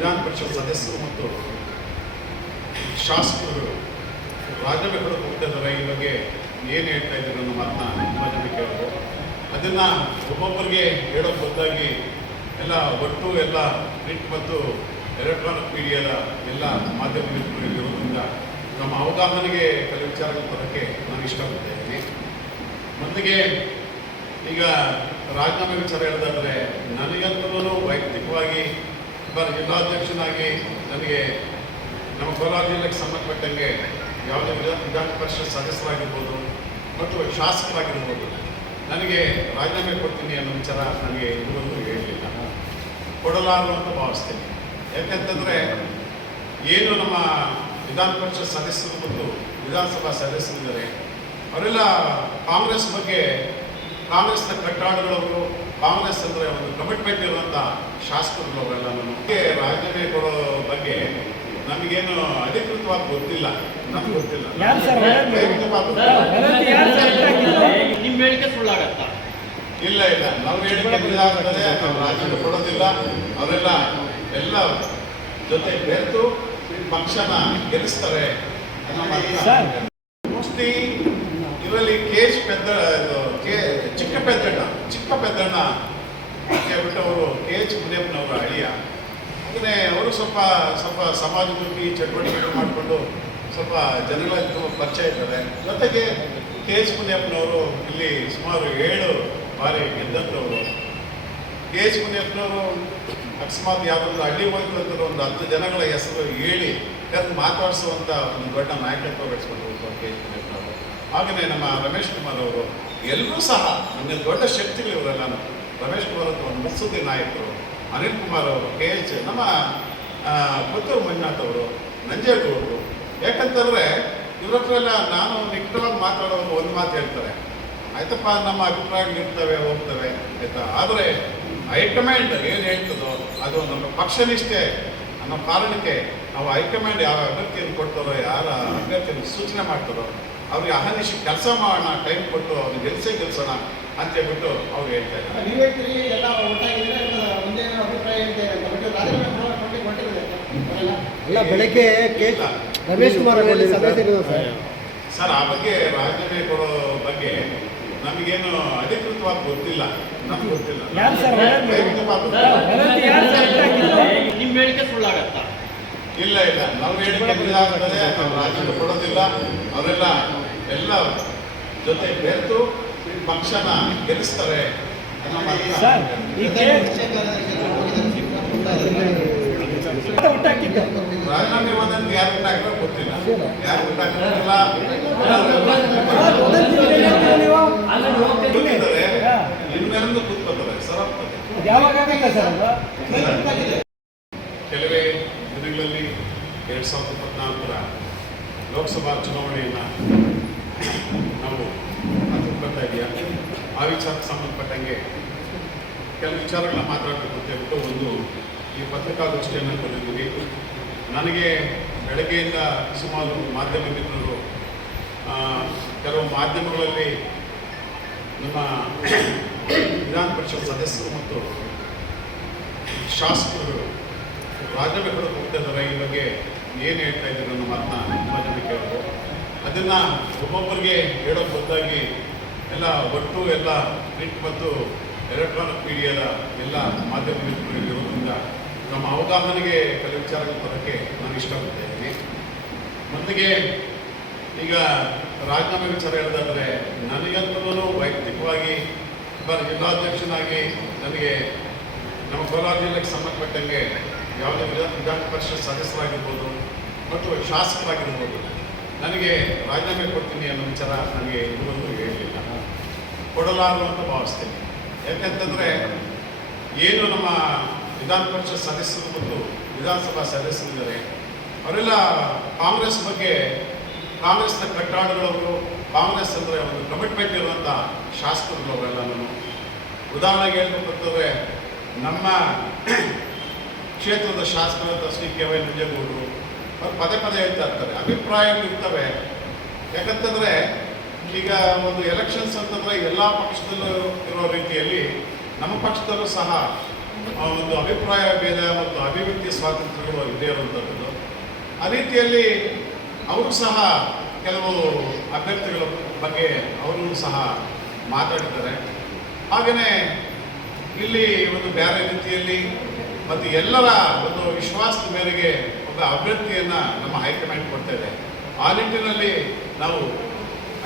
ವಿಧಾನ ಪರಿಷತ್ ಸದಸ್ಯರು ಮತ್ತು ಶಾಸಕರು ರಾಜಮಕ್ಕಳು ಹೋಗ್ತಿದ್ದಾರೆ ಈ ಬಗ್ಗೆ ಏನು ಹೇಳ್ತಾ ಇದ್ದಾರೆ ಅನ್ನೋ ಮಾತನ್ನ ತುಂಬ ಜನ ಕೇಳೋದು ಅದನ್ನು ಒಬ್ಬೊಬ್ಬರಿಗೆ ಹೇಳೋ ಗೊತ್ತಾಗಿ ಎಲ್ಲ ಒಟ್ಟು ಎಲ್ಲ ಪ್ರಿಂಟ್ ಮತ್ತು ಎಲೆಕ್ಟ್ರಾನಿಕ್ ಮೀಡಿಯಾದ ಎಲ್ಲ ಮಾಧ್ಯಮ ಇರೋದ್ರಿಂದ ನಮ್ಮ ಅವಗಾಹನೆಗೆ ಕೆಲವು ವಿಚಾರಗಳು ಬರೋಕ್ಕೆ ನಾನು ಇಷ್ಟಪಡ್ತಾ ಇದ್ದೀನಿ. ಮೊದಲಿಗೆ ಈಗ ರಾಜೀನಾಮೆ ವಿಚಾರ ಹೇಳೋದಾದ್ರೆ ನನಗಂತೂ ವೈಯಕ್ತಿಕವಾಗಿ ಒಬ್ಬ ಜಿಲ್ಲಾಧ್ಯಕ್ಷನಾಗಿ ನನಗೆ ನಮ್ಮ ಕೋಲಾರ ಜಿಲ್ಲೆಗೆ ಸಂಬಂಧಪಟ್ಟಂಗೆ ಯಾವುದೇ ವಿಧಾನ ವಿಧಾನ ಪರಿಷತ್ ಸದಸ್ಯರಾಗಿರ್ಬೋದು ಮತ್ತು ಶಾಸಕರಾಗಿರ್ಬೋದು, ನನಗೆ ರಾಜೀನಾಮೆ ಕೊಡ್ತೀನಿ ಅನ್ನೋ ವಿಚಾರ ನನಗೆ ಇದುವರೆಗೂ ಹೇಳಲಿಲ್ಲ ಕೊಡಲಾರು ಅಂತ ಭಾವಿಸ್ತೇನೆ. ಯಾಕೆಂತಂದರೆ ಏನು ನಮ್ಮ ವಿಧಾನ ಪರಿಷತ್ ಸದಸ್ಯರು ಮತ್ತು ವಿಧಾನಸಭಾ ಸದಸ್ಯರಿದ್ದಾರೆ, ಅವರೆಲ್ಲ ಕಾಂಗ್ರೆಸ್ ಬಗ್ಗೆ ಕಾಂಗ್ರೆಸ್ನ ಕಟ್ಟಾಡುಗಳವರು ಕಾಂಗ್ರೆಸ್ ಅಂದರೆ ಒಂದು ಕಮಿಟ್ಮೆಂಟ್ ಇರುವಂಥ ಶಾಸಕರು ಅವರೆಲ್ಲ ನಮಗೆ ರಾಜೀನಾಮೆ ಕೊಡೋ ಬಗ್ಗೆ ನಮಗೇನು ಅಧಿಕೃತವಾಗಿ ಗೊತ್ತಿಲ್ಲ. ನಮ್ಗೆ ಗೊತ್ತಿಲ್ಲ? ನಿಮ್ಮ ಹೇಳಿಕೆ ಸುಳ್ಳಾಗತ್ತಾ? ಇಲ್ಲ ಇಲ್ಲ. ನಾವು ಹೇಳಿಕೆ ಇದಾಗ್ತದೆ ನಾವು ರಾಜೀನಾಮೆ ಕೊಡೋದಿಲ್ಲ. ಅವರೆಲ್ಲ ಎಲ್ಲ ಜೊತೆ ಬೆರೆತು ಪಕ್ಷನ ಗೆಲ್ಲಿಸ್ತಾರೆ. ಮೋಸ್ಟ್ಲಿ ಇವರಲ್ಲಿ ಕೇಶ್ ಪೆದ್ದ ಇದು ಕೆ ಚಿಕ್ಕ ಪೆದ್ದಣ್ಣ ಚಿಕ್ಕ ಪೆದ್ದಣ್ಣ ಅವರು ಕೆ ಎಚ್ ಮುನಿಯಪ್ಪನವರ ಅಳಿಯ. ಹಾಗೆಯೇ ಅವರು ಸ್ವಲ್ಪ ಸ್ವಲ್ಪ ಸಮಾಜಮುಖಿ ಚಟುವಟಿಕೆಗಳು ಮಾಡಿಕೊಂಡು ಸ್ವಲ್ಪ ಜನಗಳ ಪರಿಚಯ ಇದ್ದಾರೆ. ಜೊತೆಗೆ ಕೆ ಎಚ್ ಮುನಿಯಪ್ಪನವರು ಇಲ್ಲಿ ಸುಮಾರು ಏಳು ಬಾರಿ ಗೆದ್ದಂಥವ್ರು ಕೆ ಎಚ್ ಮುನಿಯಪ್ಪನವರು ಅಕಸ್ಮಾತ್ ಯಾವುದಾದ್ರು ಹಳ್ಳಿ ಅಂತ ಒಂದು ಹತ್ತು ಜನಗಳ ಹೆಸರು ಹೇಳಿ ಕರೆದು ಮಾತಾಡಿಸುವಂಥ ಒಂದು ದೊಡ್ಡ ನಾಯಕತ್ವ ಬೆಳೆಸ್ಕೊಂಡು ಹೋಗ್ತಾರೆ ಕೆ ಎಚ್ ಮುನಿಯಪ್ಪನವರು. ಹಾಗೆಯೇ ನಮ್ಮ ರಮೇಶ್ ಕುಮಾರ್ ಅವರು ಎಲ್ಲರೂ ಸಹ ನನ್ನ ದೊಡ್ಡ ಶಕ್ತಿಗಳು ಇವರೆಲ್ಲ ರಮೇಶ್ ಕುಮಾರ್ ಒಂದು ಮುತ್ಸುದ್ದಿ ನಾಯಕರು, ಅನಿಲ್ ಕುಮಾರ್ ಅವರು, ಕೆ ಎಚ್ ನಮ್ಮ ಪುತ್ತೂರು ಮಂಜುನಾಥ್ ಅವರು ನಂಜೇಗೌಡರು ಯಾಕಂತಂದರೆ ಇವ್ರ ಹತ್ರ ನಾನು ನಿಖರವಾಗಿ ಮಾತಾಡೋದು ಒಂದು ಮಾತು ಹೇಳ್ತಾರೆ. ಆಯ್ತಪ್ಪ, ನಮ್ಮ ಅಭಿಪ್ರಾಯಗಳು ಇರ್ತವೆ, ಹೋಗ್ತವೆ, ಆಯ್ತಾ? ಆದರೆ ಹೈಕಮಾಂಡ್ ಏನು ಹೇಳ್ತದೋ ಅದು ನಮ್ಮ ಪಕ್ಷನಿಷ್ಠೆ ಅನ್ನೋ ಕಾರಣಕ್ಕೆ ನಾವು ಹೈಕಮಾಂಡ್ ಯಾವ ಅಭ್ಯರ್ಥಿಯನ್ನು ಕೊಡ್ತಾರೋ, ಯಾರ ಅಭ್ಯರ್ಥಿಯನ್ನು ಸೂಚನೆ ಮಾಡ್ತಾರೋ ಅವ್ರಿಗೆ ಅಹನಿಶಿ ಕೆಲಸ ಮಾಡೋಣ ಟೈಮ್ ಕೊಟ್ಟು ಅವ್ರಿಗೆ ಗೆಲ್ಸೇ ಗೆಲ್ಸೋಣ ಅಂತ ಹೇಳ್ಬಿಟ್ಟು ಅವ್ರು ಹೇಳ್ತಾ ಇದ್ದಾರೆ. ನೀವು ಹೇಳ್ತೀರಿ ಎಲ್ಲ ಒಟ್ಟಾಗಿದ್ರೆ ಒಂದೇ ಅಭಿಪ್ರಾಯ ಇದೆ. ಅಲ್ಲ ಬೆಳಗ್ಗೆ ರಮೇಶ್ ಕುಮಾರ್ ಸರ್. ಸರ್? ಆ ಬಗ್ಗೆ ರಾಜೀನಾಮೆ ಕೊಡೋ ಬಗ್ಗೆ ನಮಗೇನು ಅಧಿಕೃತವಾಗಿ ಗೊತ್ತಿಲ್ಲ. ನಮ್ಗೆ ಗೊತ್ತಿಲ್ಲ. ಯಾರು ಸರ್ ವದಂತಿ? ವೈಯಕ್ತಿಕವಾಗಿ ವದಂತಿ ಯಾರು ಸರ್ ನಿಮ್ಮ ಹೇಳಿಕೆ ಸುಳ್ಳಾಗತ್ತಾ ಇಲ್ಲ ಇಲ್ಲ. ನಾವು ಹೇಳಿಕೆ ಇದಾಗ್ತದೆ ನಾವು ರಾಜೀನಾಮೆ ಕೊಡೋದಿಲ್ಲ. ಅವರೆಲ್ಲ ಎಲ್ಲ ಜೊತೆ ಬೆರೆತು ಪಕ್ಷನ ಗೆಲ್ಲಿಸ್ತಾರೆ ರಾಜೀನಾಮೆ ಯಾರು ಗೊತ್ತಿಲ್ಲ. ಯಾರು ಸರ್. ಇನ್ನೆಂದು ಕೂತ್ಕೋತಾರೆ. ಕೆಲವೇ ದಿನಗಳಲ್ಲಿ ಎರಡ್ ಸಾವಿರದ ಇಪ್ಪತ್ನಾಲ್ಕರ ಲೋಕಸಭಾ ಚುನಾವಣೆಯನ್ನು ನಾವು ಹತ್ತಿರ ಇದೆಯಾ? ಆ ವಿಚಾರಕ್ಕೆ ಸಂಬಂಧಪಟ್ಟಂಗೆ ಕೆಲವು ವಿಚಾರಗಳನ್ನ ಮಾತಾಡಬೇಕು ಅಂತ ಹೇಳ್ಬಿಟ್ಟು ಒಂದು ಈ ಪತ್ರಿಕಾಗೋಷ್ಠಿಯನ್ನು ಕರೆದಿದ್ದೀವಿ. ನನಗೆ ಬೆಳಗ್ಗೆಯಿಂದ ಸುಮಾರು ಮಾಧ್ಯಮ ಮಿತ್ರರು ಕೆಲವು ಮಾಧ್ಯಮಗಳಲ್ಲಿ ನಮ್ಮ ವಿಧಾನ ಪರಿಷತ್ ಸದಸ್ಯರು ಮತ್ತು ಶಾಸಕರು ರಾಜೀನಾಮೆ ಕೊಡೋಕೆ ಹೋಗ್ತಿದ್ದಾರೆ ಈ ಬಗ್ಗೆ ಏನು ಹೇಳ್ತಾ ಇದ್ದಾರೆ ಅನ್ನೋ ಮಾತನ್ನ ತುಂಬ ಜನ ಕೇಳಿದ್ರು ಅದನ್ನು ಒಬ್ಬೊಬ್ಬರಿಗೆ ಹೇಳೋ ಬದಲಾಗಿ ಎಲ್ಲ ಒಟ್ಟು ಎಲ್ಲ ಪ್ರಿಂಟ್ ಮತ್ತು ಎಲೆಕ್ಟ್ರಾನಿಕ್ ಮೀಡಿಯಾದ ಎಲ್ಲ ಮಾಧ್ಯಮ ಇರೋದ್ರಿಂದ ನಮ್ಮ ಅವಗಾಹನೆಗೆ ಕೆಲವು ವಿಚಾರಗಳು ಬರೋಕ್ಕೆ ನಾನು ಇಷ್ಟಪಡ್ತಾ ಇದ್ದೀನಿ. ಮೊದಲಿಗೆ ಈಗ ರಾಜೀನಾಮೆ ವಿಚಾರ ಹೇಳೋದಾದರೆ ನನಗಂತೂ ವೈಯಕ್ತಿಕವಾಗಿ ಒಬ್ಬ ಜಿಲ್ಲಾಧ್ಯಕ್ಷನಾಗಿ ನನಗೆ ನಮ್ಮ ಕೋಲಾರ ಜಿಲ್ಲೆಗೆ ಸಂಬಂಧಪಟ್ಟಂಗೆ ಯಾವುದೇ ವಿಧಾನ ಪರಿಷತ್ ಸದಸ್ಯರಾಗಿರ್ಬೋದು ಮತ್ತು ಶಾಸಕರಾಗಿರ್ಬೋದು ನನಗೆ ರಾಜೀನಾಮೆ ಕೊಡ್ತೀನಿ ಅನ್ನೋ ವಿಚಾರ ನನಗೆ ಇದುವರೆಗೂ ಹೇಳಲಿಲ್ಲ ಕೊಡಲಾರು ಅಂತ ಭಾವಿಸ್ತೇನೆ. ಯಾಕೆಂತಂದರೆ ಏನು ನಮ್ಮ ವಿಧಾನ ಪರಿಷತ್ ಸದಸ್ಯರು ಮತ್ತು ವಿಧಾನಸಭಾ ಸದಸ್ಯರಿದ್ದಾರೆ ಅವರೆಲ್ಲ ಕಾಂಗ್ರೆಸ್ ಬಗ್ಗೆ, ಕಾಂಗ್ರೆಸ್ನ ಕಟ್ಟಾಡುಗಳವರು ಕಾಂಗ್ರೆಸ್ ಅಂದರೆ ಒಂದು ಕಮಿಟ್ಮೆಂಟ್ ಇರುವಂಥ ಶಾಸಕರು ನಾನು. ಉದಾಹರಣೆಗೆ ಹೇಳ್ಬೇಕಂತಂದರೆ ನಮ್ಮ ಕ್ಷೇತ್ರದ ಶಾಸಕರಂತ ಶ್ರೀ ಕೆ ವೈ ನಂಜೇಗೌಡರು ಅವ್ರು ಪದೇ ಪದೇ ಹೇಳ್ತಾ ಇರ್ತಾರೆ. ಅಭಿಪ್ರಾಯಗಳು ಇರ್ತವೆ. ಯಾಕಂತಂದರೆ ಈಗ ಒಂದು ಎಲೆಕ್ಷನ್ಸ್ ಅಂತಂದರೆ ಎಲ್ಲ ಪಕ್ಷದಲ್ಲೂ ಇರೋ ರೀತಿಯಲ್ಲಿ ನಮ್ಮ ಪಕ್ಷದಲ್ಲೂ ಸಹ ಒಂದು ಅಭಿಪ್ರಾಯ ಭೇದ ಮತ್ತು ಅಭಿವ್ಯಕ್ತಿ ಸ್ವಾತಂತ್ರ್ಯಗಳು ಇದೆ ಇರುವಂಥದ್ದು ಆ ರೀತಿಯಲ್ಲಿ ಅವರು ಸಹ ಕೆಲವು ಅಭ್ಯರ್ಥಿಗಳ ಬಗ್ಗೆ ಅವರು ಸಹ ಮಾತಾಡ್ತಾರೆ ಹಾಗೆಯೇ ಇಲ್ಲಿ ಒಂದು ಬೇರೆ ರೀತಿಯಲ್ಲಿ ಮತ್ತು ಎಲ್ಲರ ಒಂದು ವಿಶ್ವಾಸದ ಮೇರೆಗೆ ಅಭ್ಯರ್ಥಿಯನ್ನು ನಮ್ಮ ಹೈಕಮಾಂಡ್ ಕೊಡ್ತಾ ಇದೆ. ಆ ನಿಟ್ಟಿನಲ್ಲಿ ನಾವು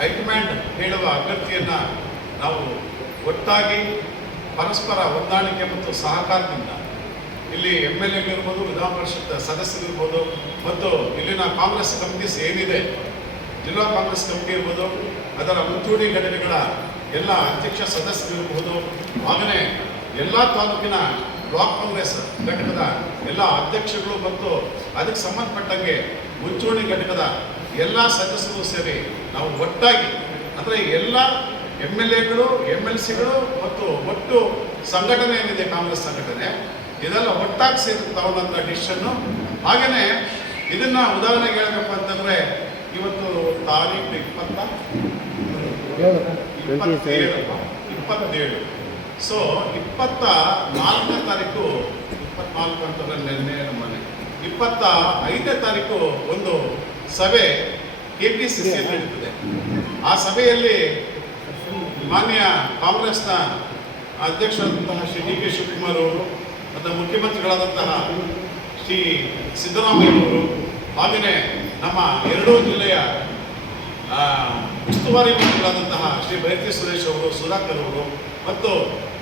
ಹೈಕಮಾಂಡ್ ಹೇಳುವ ಅಭ್ಯರ್ಥಿಯನ್ನು ನಾವು ಒಟ್ಟಾಗಿ ಪರಸ್ಪರ ಹೊಂದಾಣಿಕೆ ಮತ್ತು ಸಹಕಾರದಿಂದ ಇಲ್ಲಿ ಎಂ ಎಲ್ ಎಗಳಿರ್ಬೋದು ವಿಧಾನ ಪರಿಷತ್ ಸದಸ್ಯರಿರ್ಬೋದು ಮತ್ತು ಇಲ್ಲಿನ ಕಾಂಗ್ರೆಸ್ ಕಮಿಟೀಸ್ ಏನಿದೆ ಜಿಲ್ಲಾ ಕಾಂಗ್ರೆಸ್ ಕಮಿಟಿ ಇರ್ಬೋದು, ಅದರ ಮುಂಚೂಣಿ ಘಟನೆಗಳ ಎಲ್ಲ ಅಧ್ಯಕ್ಷ ಸದಸ್ಯರಿರ್ಬೋದು ಹಾಗೆಯೇ ಎಲ್ಲ ತಾಲೂಕಿನ ಬ್ಲಾಕ್ ಕಾಂಗ್ರೆಸ್ ಘಟಕದ ಎಲ್ಲ ಅಧ್ಯಕ್ಷಗಳು ಮತ್ತು ಅದಕ್ಕೆ ಸಂಬಂಧಪಟ್ಟಂಗೆ ಮುಂಚೂಣಿ ಘಟಕದ ಎಲ್ಲ ಸದಸ್ಯರು ಸೇರಿ ನಾವು ಒಟ್ಟಾಗಿ ಅಂದರೆ ಎಲ್ಲ ಎಂ ಎಲ್ ಎಗಳು ಎಂ ಎಲ್ ಸಿಗಳು ಮತ್ತು ಒಟ್ಟು ಸಂಘಟನೆ ಏನಿದೆ ಕಾಂಗ್ರೆಸ್ ಸಂಘಟನೆ ಇದೆಲ್ಲ ಒಟ್ಟಾಗಿ ಸೇರಿ ತಗೊಂಡಂಥ ಡಿಸಿಷನ್ನು. ಹಾಗೆಯೇ ಇದನ್ನು ಉದಾಹರಣೆಗೆ ಹೇಳಬೇಕು ಅಂತಂದರೆ ಇವತ್ತು ತಾರೀಕು ಇಪ್ಪತ್ತ ಇಪ್ಪತ್ತೇಳು ಇಪ್ಪತ್ತೇಳು. ಸೊ ಇಪ್ಪತ್ತ ನಾಲ್ಕನೇ ತಾರೀಕು ಇಪ್ಪತ್ನಾಲ್ಕು ಅಂತಂದ್ರೆ ನಿನ್ನೆ ನಮ್ಮನೆ. ಇಪ್ಪತ್ತ ಐದನೇ ತಾರೀಕು ಒಂದು ಸಭೆ ಕೆ ಪಿ ಸಿ ಸಿ ನಡೀತದೆ. ಆ ಸಭೆಯಲ್ಲಿ ಮಾನ್ಯ ಕಾಂಗ್ರೆಸ್ನ ಅಧ್ಯಕ್ಷರಾದಂತಹ ಶ್ರೀ ಡಿ ಕೆ ಶಿವಕುಮಾರ್ ಅವರು ಮತ್ತು ಮುಖ್ಯಮಂತ್ರಿಗಳಾದಂತಹ ಶ್ರೀ ಸಿದ್ದರಾಮಯ್ಯ ಅವರು ಹಾಗೆಯೇ ನಮ್ಮ ಎರಡೂ ಜಿಲ್ಲೆಯ ಉಸ್ತುವಾರಿ ಮಂತ್ರಿಗಳಾದಂತಹ ಶ್ರೀ ಬೈರತಿ ಸುರೇಶ್ ಅವರು, ಸುಧಾಕರ್ ಅವರು ಮತ್ತು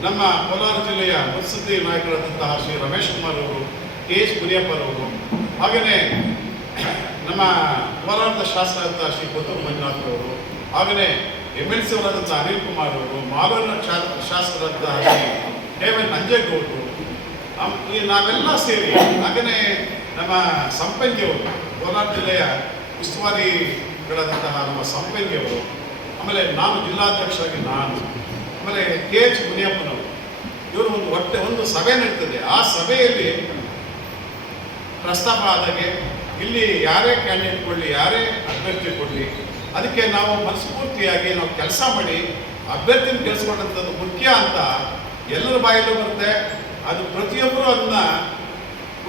ನಮ್ಮ ಕೋಲಾರ ಜಿಲ್ಲೆಯ ಮುತ್ಸುದ್ದಿ ನಾಯಕರಾದಂತಹ ಶ್ರೀ ರಮೇಶ್ ಕುಮಾರ್ ಅವರು, ಕೆ ಎಚ್ ಮುನಿಯಪ್ಪರವರು ಹಾಗೆಯೇ ನಮ್ಮ ಕೋಲಾರದ ಶಾಸಕರಾದಂತಹ ಶ್ರೀ ಕೊತ್ತೂರು ಮಂಜುನಾಥ್ ಅವರು, ಹಾಗೆಯೇ ಎಂ ಎಲ್ ಸಿ ಅವರಾದಂತಹ ಅನಿಲ್ ಕುಮಾರ್ ಅವರು, ಮಾಲೂರಿನ ಶಾಸಕರಾದಂತಹ ಶ್ರೀ ಹೇಮಂತ್ ನಂಜೇಗೌಡರು ನಾವೆಲ್ಲ ಸೇರಿ ಹಾಗೆಯೇ ನಮ್ಮ ಸಂಪಂಗಿಯವರು ಕೋಲಾರ ಜಿಲ್ಲೆಯ ಉಸ್ತುವಾರಿಗಳಾದಂತಹ ನಮ್ಮ ಸಂಪಂಗಿಯವರು ಆಮೇಲೆ ನಾನು ಜಿಲ್ಲಾಧ್ಯಕ್ಷರಾಗಿ ನಾನು, ಆಮೇಲೆ ಕೆ ಎಚ್ ಮುನಿಯಪ್ಪನವರು, ಇವರು ಒಂದು ಒಟ್ಟೆ ಒಂದು ಸಭೆ ನಡೀತದೆ. ಆ ಸಭೆಯಲ್ಲಿ ಪ್ರಸ್ತಾಪ ಆದಾಗೆ ಇಲ್ಲಿ ಯಾರೇ ಕ್ಯಾಂಡಿಡೇಟ್ ಕೊಡಲಿ, ಯಾರೇ ಅಭ್ಯರ್ಥಿ ಕೊಡಲಿ, ಅದಕ್ಕೆ ನಾವು ಮನಸ್ಫೂರ್ತಿಯಾಗಿ ನಾವು ಕೆಲಸ ಮಾಡಿ ಅಭ್ಯರ್ಥಿನ ಗೆಲ್ಸ್ಕೊಂಡಂಥದ್ದು ಮುಖ್ಯ ಅಂತ ಎಲ್ಲರ ಬಾಯಲ್ಲೂ ಬರುತ್ತೆ. ಅದು ಪ್ರತಿಯೊಬ್ಬರು ಅದನ್ನ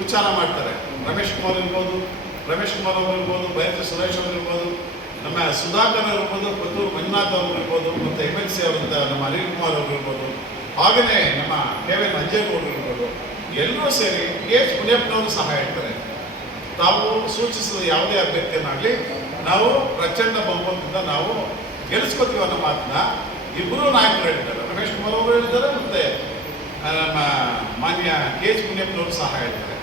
ಉಚ್ಚಾರ ಮಾಡ್ತಾರೆ. ರಮೇಶ್ ಕುಮಾರ್ ಇರ್ಬೋದು ರಮೇಶ್ ಕುಮಾರ್ ಅವರು ಇರ್ಬೋದು ಬೈರತಿ ಸುರೇಶ್ ಅವರು ಇರ್ಬೋದು ನಮ್ಮ ಸುಧಾಕರ್ ಅವರು ಇರ್ಬೋದು ಪುತ್ತೂರು ಮಂಜುನಾಥ್ ಅವರು ಇರ್ಬೋದು ಮತ್ತು ಎಂ ಎಲ್ ಸಿ ಅವರಂತ ನಮ್ಮ ಅನಿಲ್ ಕುಮಾರ್ ಅವರು ಇರ್ಬೋದು ಹಾಗೆಯೇ ನಮ್ಮ ಕೆ ವಿ ನಂಜೇಗೌಡರು ಇರ್ಬೋದು ಎಲ್ಲರೂ ಸೇರಿ ಕೆ ಎಚ್ ಮುನಿಯಪ್ಪನವರು ಸಹ ಹೇಳ್ತಾರೆ, ತಾವು ಸೂಚಿಸಿದ ಯಾವುದೇ ಅಭ್ಯರ್ಥಿಯನ್ನಾಗಲಿ ನಾವು ಪ್ರಚಂಡ ಬಹುಮತದಿಂದ ನಾವು ಗೆಲ್ಲಿಸ್ಕೊತೀವಿ ಅನ್ನೋ ಮಾತನ್ನ ಇಬ್ಬರೂ ನಾಯಕರು ಹೇಳಿದ್ದಾರೆ. ರಮೇಶ್ ಕುಮಾರ್ ಅವರು ಹೇಳಿದ್ದಾರೆ, ಮತ್ತು ನಮ್ಮ ಮಾನ್ಯ ಕೆ ಎಚ್ ಮುನಿಯಪ್ಪನವರು ಸಹ ಹೇಳ್ತಾರೆ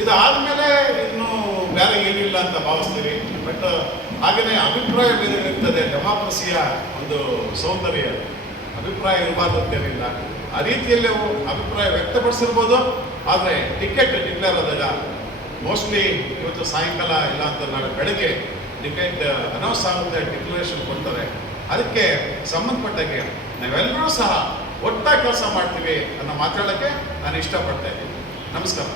ಇದಾದ್ಮೇಲೆ ಇನ್ನು ಬೇರೆ ಏನಿಲ್ಲ ಅಂತ ಭಾವಿಸ್ತೀರಿ. ಬಟ್ ಹಾಗೆಯೇ ಅಭಿಪ್ರಾಯ ಬೇರೆ ಇರ್ತದೆ. ಡೆಮಾಕ್ರಸಿಯ ಒಂದು ಸೌಂದರ್ಯ. ಅಭಿಪ್ರಾಯ ಇರಬಾರ್ದು ಅಂತೇನಿಲ್ಲ ಆ ರೀತಿಯಲ್ಲಿ ಅಭಿಪ್ರಾಯ ವ್ಯಕ್ತಪಡಿಸಿರ್ಬೋದು. ಆದರೆ ಟಿಕೆಟ್ ಡಿಕ್ಲೇರ್ ಆದಾಗ ಮೋಸ್ಟ್ಲಿ ಇವತ್ತು ಸಾಯಂಕಾಲ ಇಲ್ಲ ಅಂತ ನಾಳೆ ಬೆಳಗ್ಗೆ ಟಿಕೆಟ್ ಅನೌನ್ಸ್ ಆಗುತ್ತೆ ಡಿಕ್ಲರೇಷನ್ ಕೊಡ್ತಾರೆ. ಅದಕ್ಕೆ ಸಂಬಂಧಪಟ್ಟಾಗೆ ನಾವೆಲ್ಲರೂ ಸಹ ಒಟ್ಟಾಗಿ ಕೆಲಸ ಮಾಡ್ತೀವಿ ಅನ್ನೋ ಮಾತಾಡೋಕ್ಕೆ ನಾನು ಇಷ್ಟಪಡ್ತಾ ಇದ್ದೀನಿ. ನಮಸ್ಕಾರ.